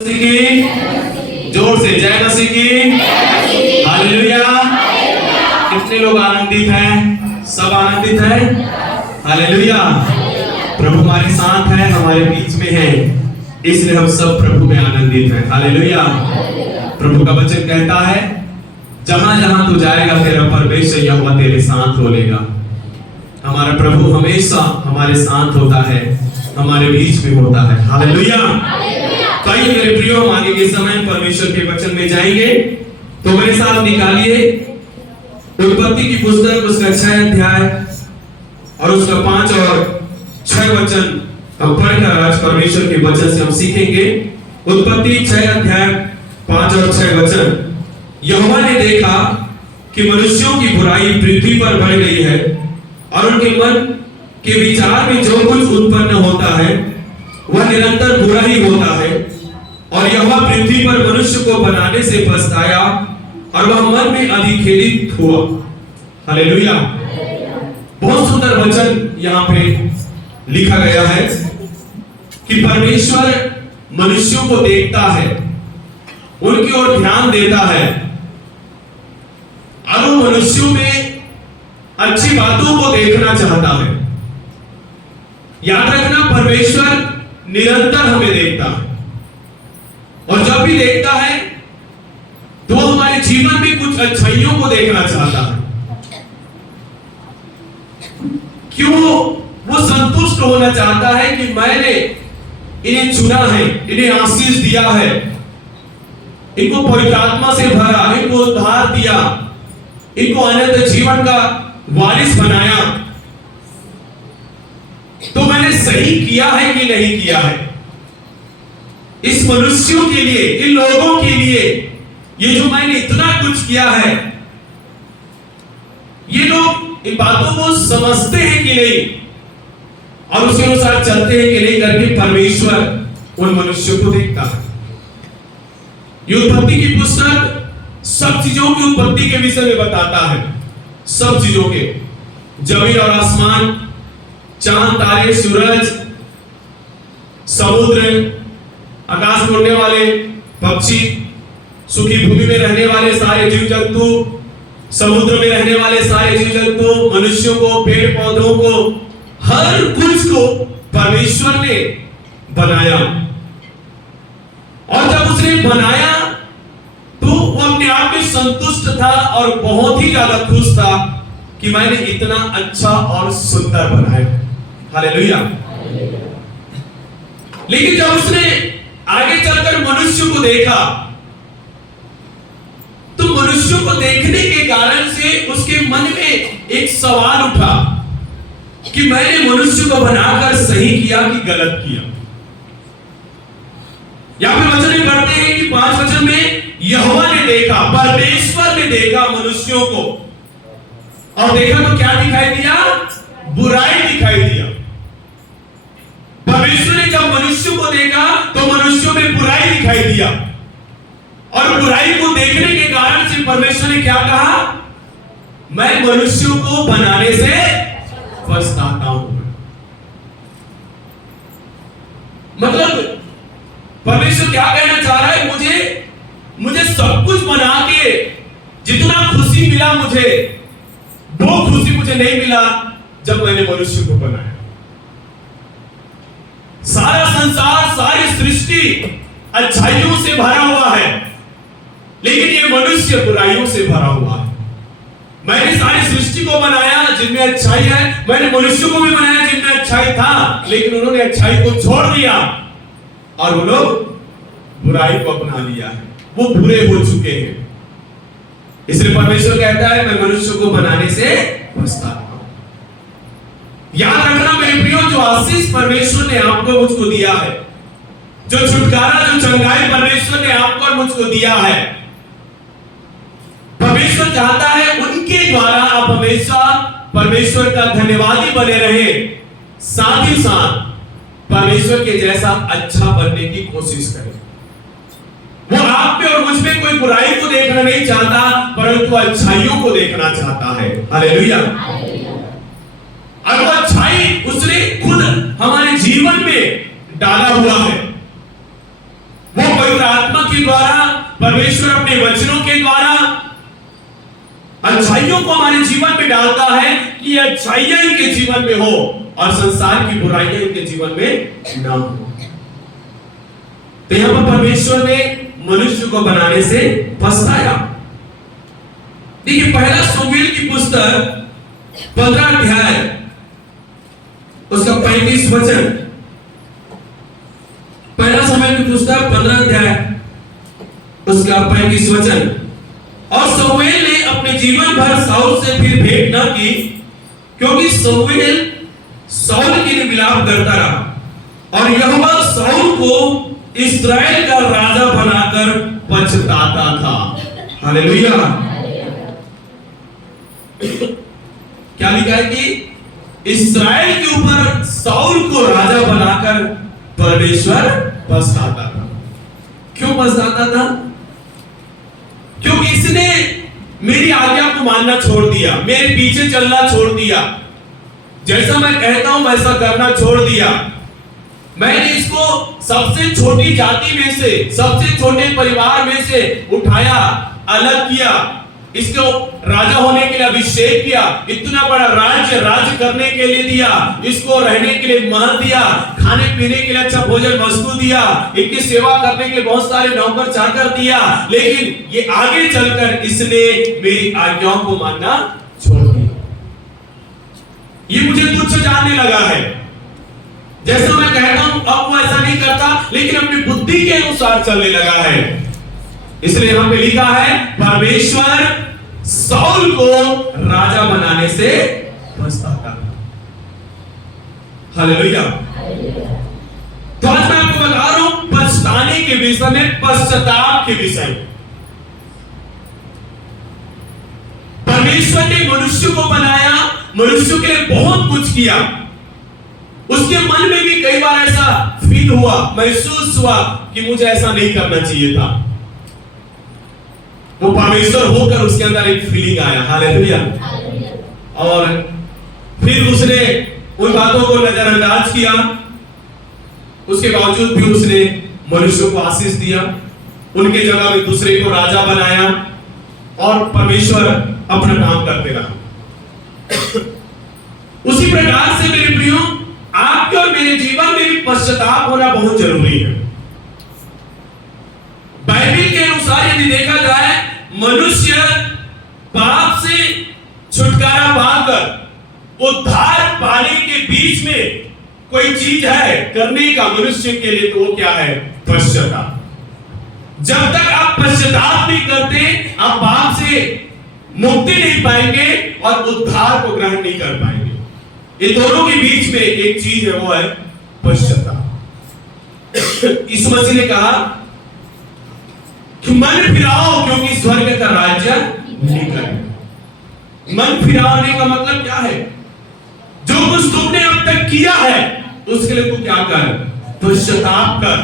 की जोर से जय मसीह की हालेलुया। कितने लोग आनंदित हैं? सब आनंदित हैं? हालेलुया। प्रभु हमारे साथ है, हमारे बीच में है, इसलिए हम सब प्रभु में आनंदित हैं। हालेलुया। प्रभु का वचन कहता है, जहां जहां तू जाएगा तेरा परमेश्वर यहोवा तेरे साथ बोलेगा। हमारा प्रभु हमेशा हमारे साथ होता है, हमारे बीच में होता है। हालेलुया। भाई मेरे प्रियो, हम आगे के समय परमेश्वर के वचन में जाएंगे, तो मेरे साथ निकालिए उत्पत्ति की पुस्तक, उसका 6 अध्याय और उसका 5 और 6 वचन हम पढ़कर आज परमेश्वर के वचन से हम सीखेंगे। उत्पत्ति 6 अध्याय 5 और 6 वचन। यहोवा ने देखा कि मनुष्यों की बुराई पृथ्वी पर बढ़ गई है और उनके मन के विचार में जो कुछ उत्पन्न होता है वह निरंतर बुरा ही होता है। और यहोवा पृथ्वी पर मनुष्य को बनाने से पछताया और वह मन में अधिखेलित हुआ। हालेलुया। बहुत सुंदर वचन यहाँ पे लिखा गया है कि परमेश्वर मनुष्यों को देखता है, उनकी ओर ध्यान देता है और वो मनुष्यों में अच्छी बातों को देखना चाहता है। याद रखना, परमेश्वर निरंतर हमें देखता है और जब भी देखता है तो हमारे जीवन में कुछ अच्छाइयों को देखना चाहता है। क्यों? वो संतुष्ट होना चाहता है कि मैंने इन्हें चुना है, इन्हें आशीष दिया है, इनको पवित्र आत्मा से भरा, इनको उद्धार दिया, इनको अनंत जीवन का वारिस बनाया, तो मैंने सही किया है कि नहीं किया है? इस मनुष्यों के लिए, इन लोगों के लिए, ये जो मैंने इतना कुछ किया है, ये लोग इन बातों को समझते हैं कि नहीं और उसके अनुसार चलते हैं कि नहीं करके परमेश्वर उन मनुष्यों को देखता है। ये उत्पत्ति की पुस्तक सब चीजों की उत्पत्ति के विषय में बताता है। सब चीजों के, जमीन और आसमान, चांद तारे सूरज, समुद्र, आकाश में उड़ने वाले पक्षी, सूखी भूमि में रहने वाले सारे जीव जंतु, समुद्र में रहने वाले सारे जीव जंतु, मनुष्यों को, पेड़ पौधों को, हर कुछ को परमेश्वर ने बनाया। और जब उसने बनाया तो वो अपने आप में संतुष्ट था और बहुत ही ज्यादा खुश था कि मैंने इतना अच्छा और सुंदर बनाया। हालेलुया। लेकिन जब उसने आगे चलकर मनुष्य को देखा तो मनुष्यों को देखने के कारण से उसके मन में एक सवाल उठा कि मैंने मनुष्य को बनाकर सही किया कि गलत किया। यहां पे वचन में पढ़ते हैं कि 5 वचन में यहोवा ने देखा, परमेश्वर ने देखा मनुष्यों को, और देखा तो क्या दिखाई दिया? बुराई दिखाई दिया। परमेश्वर ने जब मनुष्यों को देखा तो मनुष्यों में बुराई दिखाई दिया और बुराई को देखने के कारण से परमेश्वर ने क्या कहा? मैं मनुष्यों को बनाने से पछताता हूं। मतलब परमेश्वर क्या कहना चाह रहा है? मुझे सब कुछ बना के जितना खुशी मिला मुझे, वो खुशी मुझे नहीं मिला जब मैंने मनुष्य को बनाया। सारा संसार, सारी सृष्टि अच्छाइयों से भरा हुआ है, लेकिन ये मनुष्य बुराइयों से भरा हुआ है। मैंने सारी सृष्टि को बनाया जिनमें अच्छाई है, मैंने मनुष्य को भी बनाया जिनमें अच्छाई था, लेकिन उन्होंने अच्छाई को छोड़ दिया और वो लोग बुराई को अपना लिया है, वो बुरे हो चुके हैं। इसलिए परमेश्वर कहता है, मैं मनुष्य को बनाने से पछताता हूं। याद रखना मेरे प्रियो, जो आशीष परमेश्वर ने आपको मुझको दिया है, जो छुटकारा, जो चंगाई परमेश्वर ने आपको और मुझको दिया है, परमेश्वर चाहता है उनके द्वारा आप हमेशा परमेश्वर का धन्यवादी बने रहे, साथ ही साथ परमेश्वर के जैसा अच्छा बनने की कोशिश करें। वो आप में और मुझ में कोई बुराई को देखना नहीं चाहता, परंतु अच्छाइयों को देखना चाहता है। हालेलुया। और वो अच्छाई उसने खुद हमारे जीवन में डाला हुआ है। वो पवित्र आत्मा के द्वारा, परमेश्वर अपने वचनों के द्वारा अच्छाइयों को हमारे जीवन में डालता है कि अच्छाइयां इनके जीवन में हो और संसार की बुराइयां इनके जीवन में ना हो। तो यहां पर परमेश्वर ने मनुष्य को बनाने से पछताया। देखिए, पहला शमूएल की पुस्तक 15 अध्याय उसका 35 वचन। पहला शमूएल की पुस्तक 15 अध्याय उसका 35 वचन। और शमूएल ने अपने जीवन भर शाऊल से फिर भेंट न की, क्योंकि शमूएल शाऊल के लिए विलाप करता रहा और यहोवा शाऊल को इस्राएल का राजा बनाकर पछताता था। हालेलुया। क्या लिखा है कि इस्राएल के ऊपर शाऊल को राजा बनाकर परमेश्वर पछताता था। क्यों पछताता था? क्योंकि इसने मेरी आज्ञा को मानना छोड़ दिया, मेरे पीछे चलना छोड़ दिया, जैसा मैं कहता हूं वैसा करना छोड़ दिया। मैंने इसको सबसे छोटी जाति में से, सबसे छोटे परिवार में से उठाया, अलग किया, इसको राजा होने के लिए अभिषेक किया, इतना बड़ा राज्य करने के लिए दिया, इसको रहने के लिए महल दिया, खाने पीने के लिए अच्छा भोजन वस्तु दिया, इनकी सेवा करने के लिए बहुत सारे नौकर चाकर दिया, लेकिन ये आगे चलकर इसने मेरी आज्ञाओं को मानना छोड़ दिया। ये मुझे तुच्छ जानने लगा है, जैसा मैं कहता हूं अब वो ऐसा नहीं करता, लेकिन अपनी बुद्धि के अनुसार चलने लगा है। इसलिए यहां पे लिखा है परमेश्वर शाऊल को राजा बनाने से पछताता। हालेलुया। तो आज मैं आपको बता रहा हूं पछताने के विषय में, पश्चाताप के विषय में। परमेश्वर ने मनुष्य को बनाया, मनुष्य के लिए बहुत कुछ किया। उसके मन में भी कई बार ऐसा फील हुआ, महसूस हुआ कि मुझे ऐसा नहीं करना चाहिए था। वो परमेश्वर होकर उसके अंदर एक फीलिंग आया। हालेलुया। और फिर उसने उन बातों को नजरअंदाज किया, उसके बावजूद भी उसने मनुष्य को आशीष दिया, उनके जगह में दूसरे को राजा बनाया और परमेश्वर अपना काम करते रहा। उसी प्रकार से मेरे प्रियो, आपके और मेरे जीवन में भी पश्चाताप होना बहुत जरूरी है। बाइबल के अनुसार यदि देखा जाए, मनुष्य पाप से छुटकारा पाकर उद्धार पाने के बीच में कोई चीज है करने का मनुष्य के लिए, तो वो क्या है? पश्चाताप। जब तक आप पश्चाताप नहीं करते, आप पाप से मुक्ति नहीं पाएंगे और उद्धार को ग्रहण नहीं कर पाएंगे। ये दोनों के बीच में एक चीज है, वो है पश्चाताप। यीशु मसीह ने कहा कि मन फिराओ, क्योंकि स्वर्ग का राज्य निकट है। मन फिराने का मतलब क्या है? जो कुछ तुमने अब तक किया है उसके लिए तू क्या कर? पश्चाताप कर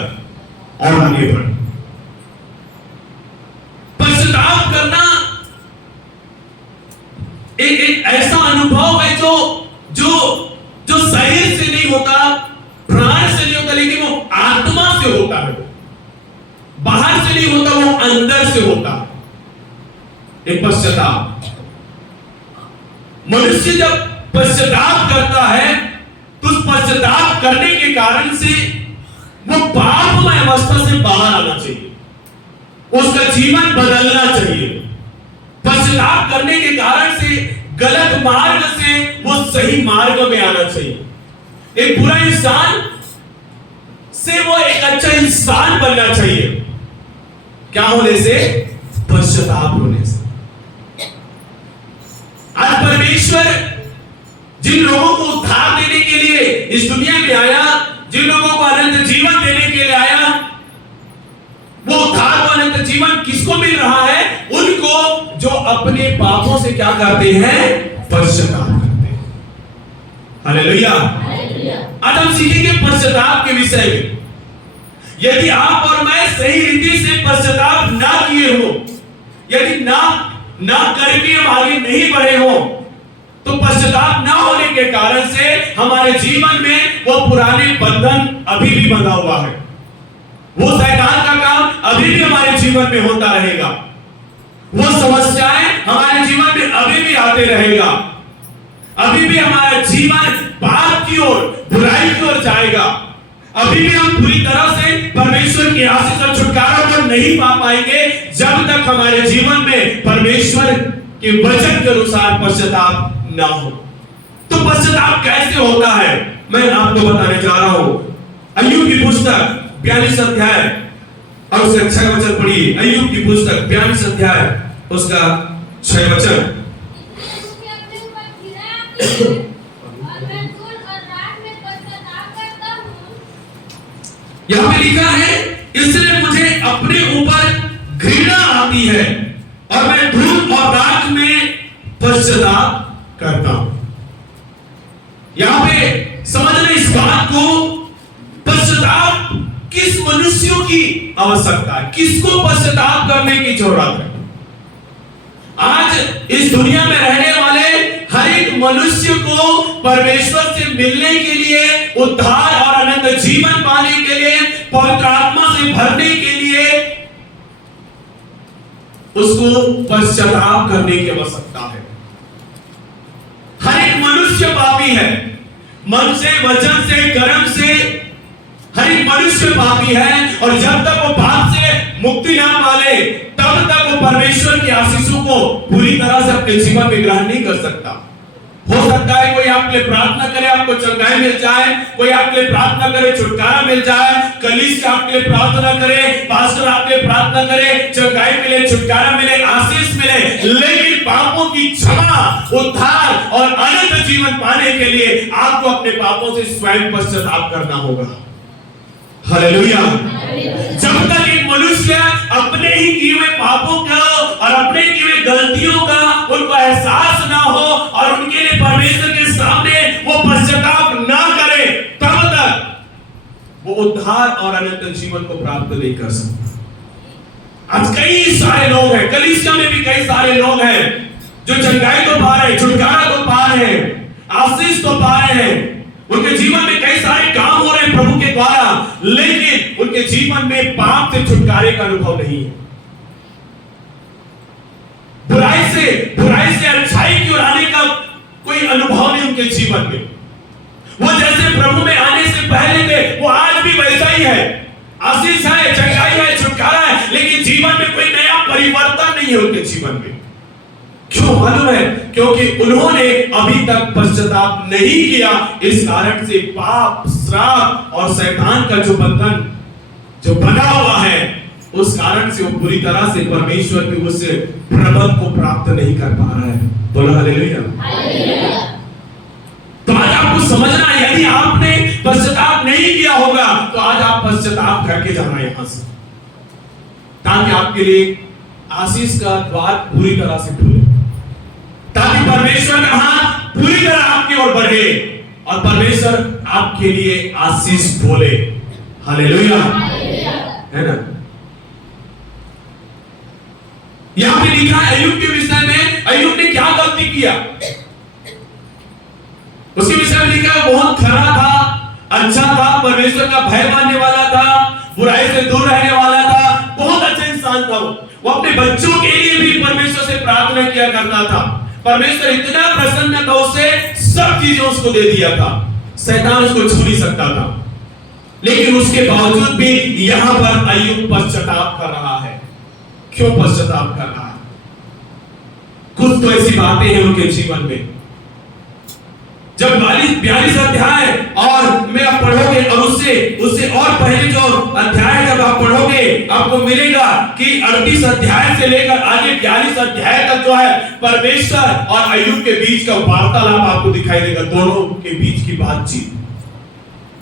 और आगे बढ़। पश्चाताप करना एक ऐसा अनुभव है जो शरीर से नहीं होता, प्राण से नहीं होता, लेकिन वो आत्मा से होता है। बाहर से नहीं होता, वो अंदर से होता है। एक पश्चाताप। मनुष्य जब पश्चाताप करता है तो उस पश्चाताप करने के कारण से वो पापमय अवस्था से बाहर आना चाहिए, उसका जीवन बदलना चाहिए। पश्चाताप करने के कारण से गलत मार्ग से वो सही मार्ग में आना चाहिए। एक बुरा इंसान से वो एक अच्छा इंसान बनना चाहिए। क्या होने से? पश्चाताप होने से। आज परमेश्वर जिन लोगों को उद्धार देने के लिए इस दुनिया में आया, जिन लोगों को अनंत जीवन देने के लिए आया, वो उद्धार को अनंत जीवन किसको मिल रहा है? उनको जो अपने पापों से क्या करते हैं? पश्चाताप करते हैं। हालेलुया। आज हम सीखेंगे पश्चाताप के विषय में। यदि आप और मैं सही रीति से पश्चाताप ना किए हो, यदि ना करके हम आगे नहीं बढ़े हो, तो पश्चाताप ना होने के कारण से हमारे जीवन में वो पुराने बंधन अभी भी बंधा हुआ है। वो शैतान का काम अभी भी हमारे जीवन में होता रहेगा, वो समस्याएं हमारे जीवन में अभी भी आते रहेगा, अभी भी हमारा जीवन पाप की ओर, बुराई की ओर जाएगा, अभी भी हम पूरी तरह से परमेश्वर की आशीष और छुटकारा को नहीं पा पाएंगे जब तक हमारे जीवन में परमेश्वर के वचन के अनुसार पश्चाताप ना हो। तो पश्चाताप कैसे होता है मैं आपको बताने जा रहा हूं। अय्यूब की पुस्तक 42 अध्याय और उसका 6 वचन पढ़िए। अय्यूब की पुस्तक 42 अध्याय उसका 6 वचन। यहां पे लिखा है, इसलिए मुझे अपने ऊपर घृणा आती है और मैं धूप और राख में पश्चाताप करता हूं। यहां पे समझना इस बात को, पश्चाताप किस मनुष्यों की आवश्यकता है, किसको पश्चाताप करने की जरूरत है। आज इस दुनिया में रहने वाले हर एक मनुष्य को परमेश्वर से मिलने के लिए, उद्धार और अनंत जीवन पाने के लिए, पवित्र आत्मा से भरने के लिए उसको पश्चाताप करने की आवश्यकता है। हर एक मनुष्य पापी है, मन से, वचन से, कर्म से हर एक मनुष्य पापी है, और जब तक वो पाप से मुक्ति ना पाले तब तक वो परमेश्वर की आशीषों को पूरी तरह से अपने जीवन में ग्रहण नहीं कर सकता। हो सकता है कोई आपके लिए प्रार्थना करे, आपको चंगाई मिल जाए, कोई आपके लिए प्रार्थना करे, छुटकारा मिल जाए, कलीसिया आपके लिए प्रार्थना करे, पास्टर आपके लिए प्रार्थना करे, चंगाई मिले, छुटकारा मिले, आशीष मिले, लेकिन पापों की क्षमा, उद्धार और अनंत जीवन पाने के लिए आपको अपने पापों से स्वयं पश्चाताप करना होगा। हालेलुया। जब तक एक मनुष्य अपने ही किए हुए पापों का और अपने किए हुए गलतियों का उनको एहसास ना हो और उनके लिए परमेश्वर के सामने वो पश्चाताप ना करे, तब तक वो उद्धार और अनंत जीवन को प्राप्त नहीं कर सकता। आज कई सारे लोग हैं, कलीसिया में भी कई सारे लोग हैं जो चंगाई तो पा रहे हैं, छुटकारा तो पा रहे हैं, आशीष तो पा रहे हैं, उनके जीवन में कई सारे काम हो रहे हैं प्रभु के द्वारा, लेकिन उनके जीवन में पाप से छुटकारे का अनुभव नहीं है। बुराई से अच्छाई की ओर आने का कोई अनुभव नहीं उनके जीवन में। वो जैसे प्रभु में आने से पहले थे वो आज भी वैसा ही है, आशीष है, चंगाई है, छुटकारा है, लेकिन जीवन में कोई नया परिवर्तन नहीं है उनके जीवन में। क्यों मालूम है? क्योंकि उन्होंने अभी तक पश्चाताप नहीं किया। इस कारण से पाप, श्राप और शैतान का जो बंधन जो बना हुआ है, उस कारण से वो पूरी तरह से परमेश्वर के उस प्रबंध को प्राप्त नहीं कर पा रहा है। बोलो हालेलुया। तो आज आपको समझना है, यदि आपने पश्चाताप नहीं किया होगा तो आज आप पश्चाताप करके जाना यहां से, ताकि आपके लिए आशीष का द्वार पूरी तरह से खुले, ताकि परमेश्वर का हाथ पूरी तरह आपकी ओर बढ़े और परमेश्वर आपके लिए आशीष बोले। हालेलुया, है ना। यहां पे लिखा है अय्यूब के विषय में, अय्यूब ने क्या गलती किया उसके विषय में लिखा है, बहुत खरा था, अच्छा था, परमेश्वर का भय मानने वाला था, बुराई से दूर रहने वाला था, बहुत अच्छा इंसान था। वो अपने बच्चों के लिए भी परमेश्वर से प्रार्थना किया करता था। परमेश्वर इतना प्रसन्न था उससे, सब चीजें उसको दे दिया था, शैतान उसको छू नहीं सकता था, लेकिन उसके बावजूद भी यहां पर अय्यूब पश्चाताप कर रहा है। क्यों पश्चाताप कर रहा है? कुछ तो ऐसी बातें हैं उनके जीवन में। जब 42 अध्याय और में आप पढ़ोगे और उससे और पहले जो अध्याय जब आप पढ़ोगे आपको मिलेगा कि 38 अध्याय से लेकर आगे 42 अध्याय तक जो है परमेश्वर और अय्यूब के बीच का वार्तालाप आपको दिखाई देगा, दोनों के बीच की बातचीत।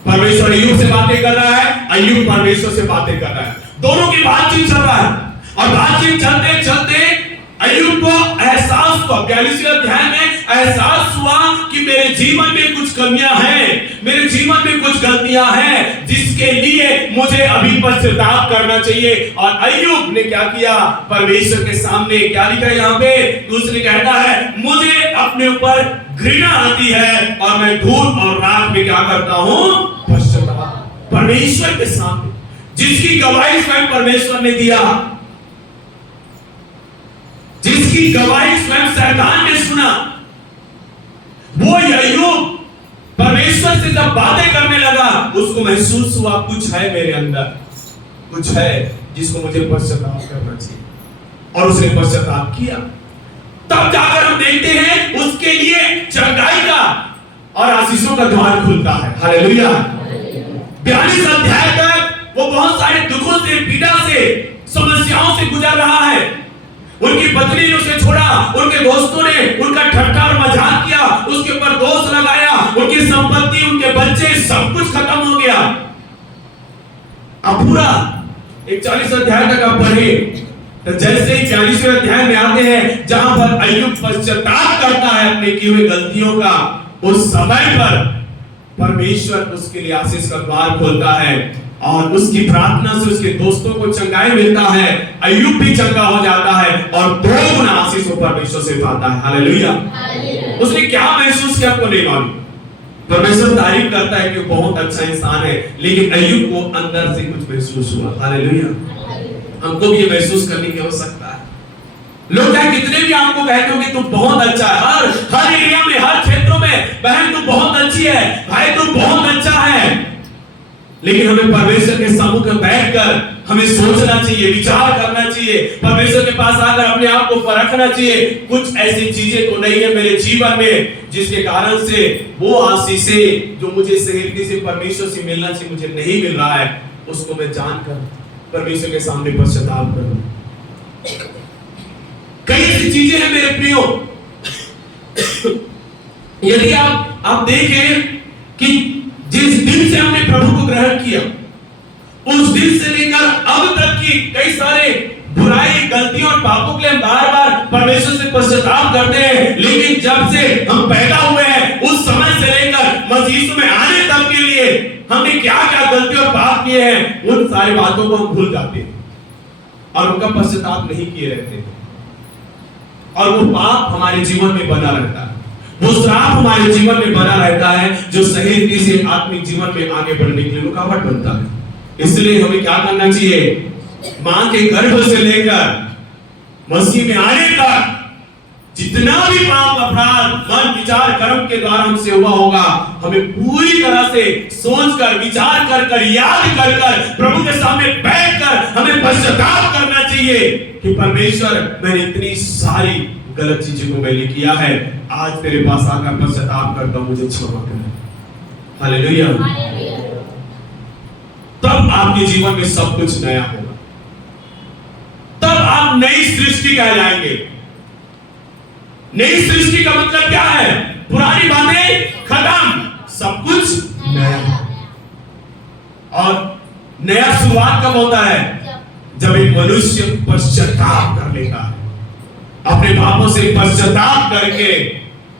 परमेश्वर अय्यूब से बातें कर रहा है, अय्यूब परमेश्वर से बातें कर रहा है, दोनों की बातचीत चल रहा है। और बातचीत चलते चलते अय्यूब को एहसास हुआ, 42 अध्याय में एहसास हुआ कि मेरे जीवन में कुछ कमियां हैं, मेरे जीवन में कुछ गलतियां हैं, जिसके लिए मुझे अभी पश्चाताप करना चाहिए। और अय्यूब ने क्या किया? परमेश्वर के सामने क्या लिखा है यहाँ पे? दूसरे कहता है, मुझे अपने ऊपर घृणा आती है और मैं धूल और राख में क्या करता हूं? पश्चाताप। परमेश्वर के सामने जिसकी गवाही स्वयं परमेश्वर ने दिया, जिसकी गवाही स्वयं शैतान ने सुना, वो अय्यूब परमेश्वर से जब बातें करने लगा, उसको महसूस हुआ कुछ है मेरे अंदर, कुछ है जिसको मुझे पश्चाताप करना चाहिए, और उसने पश्चाताप किया। तब जाकर हम देखते हैं उसके लिए चंगाई का और आशीषों का द्वार खुलता है। हालेलुया। 42 अध्याय तक वो बहुत सारे दुखों से, पीड़ा से, समस्याओं से गुजर रहा है। उनकी पत्नी ने उसे छोड़ा, उनके दोस्तों ने उनका ठट्ठा और मजाक किया, उसके ऊपर दोष लगाया, उनकी संपत्ति, उनके बच्चे, सब कुछ खत्म हो गया। अब पूरा 41 अध्याय तक आप पढ़े तो जैसे ही 42वें अध्याय में आते हैं, जहां पर अय्यूब पश्चाताप करता है अपने किए हुए गलतियों का, उस समय पर परमेश्वर उसके लिए आशीष का द्वार खोलता है और उसकी प्रार्थना से उसके दोस्तों को चंगाई मिलता है, अय्यूब भी चंगा हो जाता है और 2 गुना आशीष वो परमेश्वर से पाता है। हालेलुया। उसने क्या महसूस किया आपको नहीं मालूम। परमेश्वर तारीफ करता है कि वो बहुत अच्छा इंसान है, लेकिन अय्यूब को अंदर से कुछ महसूस हुआ। हालेलुया। हमको भी ये महसूस करने की आवश्यकता है। लोग चाहे कितने भी आपको कहते हो कि तुम बहुत अच्छा है, हर एरिया में, हर क्षेत्रों में, बहन तुम बहुत अच्छी है, भाई तुम बहुत अच्छा है, लेकिन हमें परमेश्वर के सम्मुख में बैठकर हमें सोचना चाहिए, विचार करना चाहिए, परमेश्वर के पास आकर अपने आप को परखना चाहिए। कुछ ऐसी चीजें तो नहीं है मेरे जीवन में जिसके कारण से वो आशीषें जो मुझे सहृदय से परमेश्वर से मिलना चाहिए मुझे नहीं मिल रहा है, उसको मैं जानकर परमेश्वर के सामने पश्चाताप करूं। कई ऐसी चीजें हैं मेरे प्रियो, यदि आप देखें कि जिस दिन से हमने प्रभु को ग्रहण किया, उस दिन से लेकर अब तक की कई सारे बुराई, गलतियों और पापों के लिए हम बार-बार परमेश्वर से पश्चाताप करते हैं, लेकिन जब से हम पैदा हुए हैं उस समय से लेकर मसीह में आने तक के लिए हमने क्या-क्या गलती और पाप किए हैं, उन सारी बातों को हम भूल जाते हैं और उनका पश्चाताप नहीं किए रहते हैं, और वो पाप हमारे जीवन में बना रहता है, वो श्राप हमारे जीवन में बना रहता है, जो सही रीति से आत्मिक जीवन में आगे बढ़ने के लिए रुकावट बनता है। इसलिए हमें क्या करना चाहिए, मां के गर्भ से लेकर मसीह में आने तक जितना भी पाप, अपराध, मन, विचार, कर्म के द्वारा हमसे हुआ होगा, हमें पूरी तरह से सोचकर, विचार कर, याद कर प्रभु के सामने बैठकर हमें पश्चाताप करना चाहिए कि परमेश्वर मैंने इतनी सारी गलत चीजों को मैंने किया है, आज तेरे पास आकर पश्चाताप करता हूं, मुझे क्षमा कर। हालेलुया। तब आपके जीवन में सब कुछ नया होगा, तब आप नई सृष्टि कहलाएंगे। नई सृष्टि का मतलब क्या है, पुरानी बातें खत्म, सब कुछ नया। और नया शुरुआत कब होता है, जब एक मनुष्य पश्चाताप कर लेता है, अपने पापों से पश्चाताप करके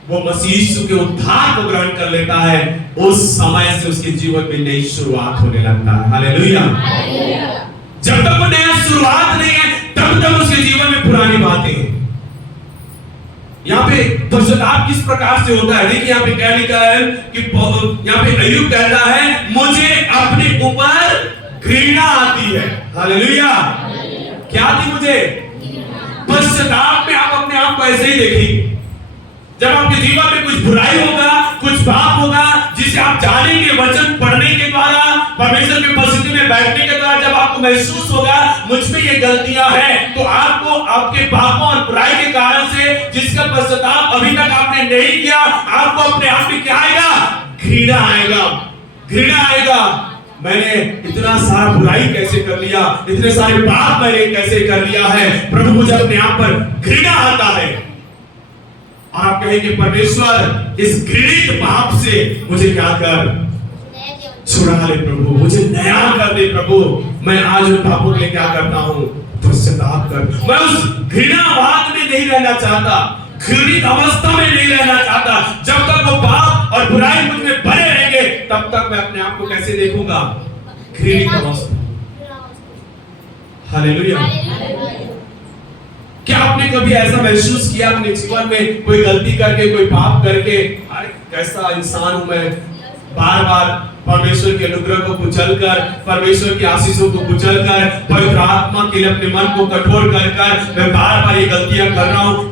वो मसीह यीशु के उद्धार को ग्रहण कर लेता है, उस समय से उसके जीवन में नई शुरुआत होने लगता है। हालेलुया। जब तक वो नया शुरुआत नहीं है, तब तक उसके जीवन में पुरानी बातें हैं। यहाँ पे पश्चाताप किस प्रकार से होता है, देखिए यहाँ पे क्या लिखा है कि यहाँ पे अय्यूब कहता है मुझे अपने ऊपर घृणा आती है। हालेलुया। क्या आती मुझे? पश्चाताप में आप अपने आप को ऐसे ही देखिए, जब आपके जीवन में कुछ बुराई होगा, कुछ पाप होगा, जिसे आप जानेंगे वचन पढ़ने के द्वारा, परमेश्वर की उपस्थिति में बैठने के द्वारा, जब आपको महसूस होगा मुझ में ये गलतियां हैं, तो आपको आपके पापों और बुराई के कारण से जिसका पश्चाताप अभी तक आपने नहीं किया, आपको अपने आप में क्या आएगा? घृणा आएगा। घृणा आएगा, मैंने इतना सारा बुराई कैसे कर लिया, इतने सारे पाप मैंने कैसे कर लिया है, प्रभु मुझे अपने आप पर घृणा आता है। और आप कहेंगे परमेश्वर इस घृणित पाप से मुझे क्या कर, छुड़ा ले प्रभु, मुझे नया कर दे प्रभु। मैं आज उन पापों के लिए क्या करता हूँ, पश्चाताप कर। मैं उस घृणावाद में नहीं रहना चाहता, घृणित अवस्था में नहीं रहना चाहता। जब तक वो पाप और बुराई मुझ में बने रहेंगे, तब तक मैं अपने आप को कैसे देखूंगा, घृणित अवस्था। हालेलुया। क्या आपने कभी ऐसा महसूस किया अपने जीवन में, कोई गलती करके, कोई पाप करके, अरे कैसा इंसान हूं मैं, बार बार परमेश्वर के अनुग्रह को कुचलकर, परमेश्वर की आशीषों को कुचलकर, पवित्र आत्मा के लिए अपने मन को कठोर कर मैं बार बार ये गलतियां कर रहा हूँ।